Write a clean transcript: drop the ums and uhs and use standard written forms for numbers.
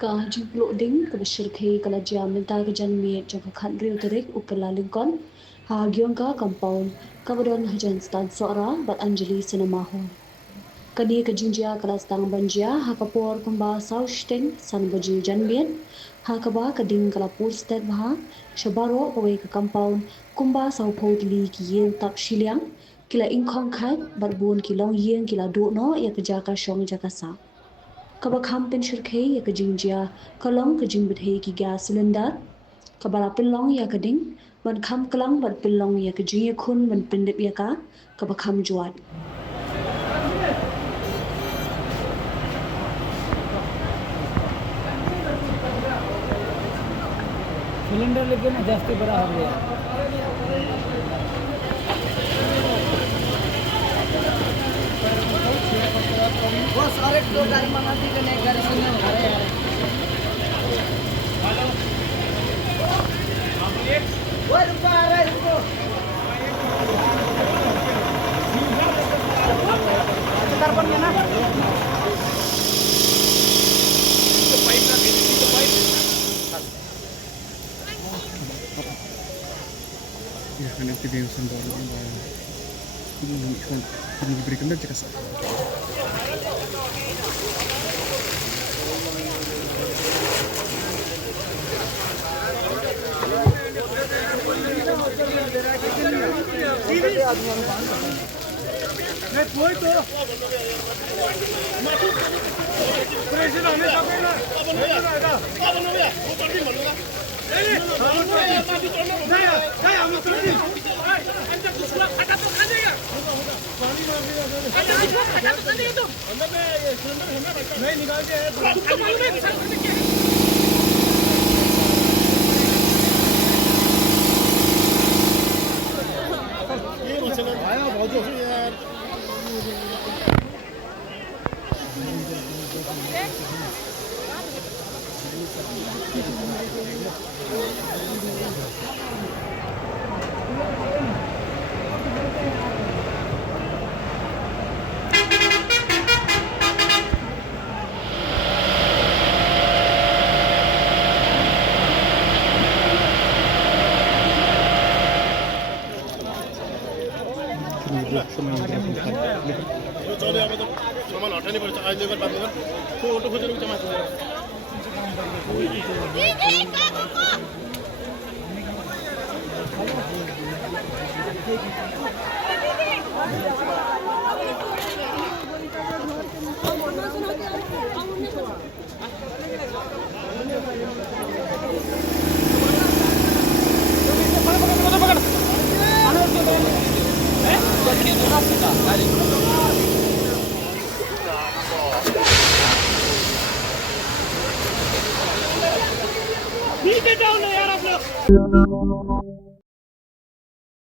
Ka jiplo ding ka bashirkhe kala jam ta ka jan mi jaka khan riu terek ukala lincoln ha gyong ka compound kabadon hajan stan sora bat anjali cinema hall kani ka jinjia kala stang banjia ha kapor kumba sausten san baji jan miet ha kaba ka ding kala pool step ha shabaro pawe ka compound kumba sau phot li ki yen tak shiliang kila ingkhong khat bat bun kilong yen kila do no ya ka jaka shong jaka sa kabakam pen shirkhe ya ka jingjia kalong ka jingbithei ki gas cylinder kabala pilong ya ka ding ban kham kalang ban pilong ya ka jingye khun ban pindip ya ka kabakam juat cylinder लेके ना जास्ती बड़ा हो गया वो सारे दो गाड़ी मंगा दी कि नहीं गाड़ी सुनने अरे यार हेलो वो रुको आ रहा है रुको कर बन गया ना तो पाइप ना तो pipe Ini video sendiri ini diberikan dan jika चले अब त सामान हटानै पर्छ अहिले बात गर्नु को अटो खोजेर जम्मा छ नीचे जाओ ना यार आप लोग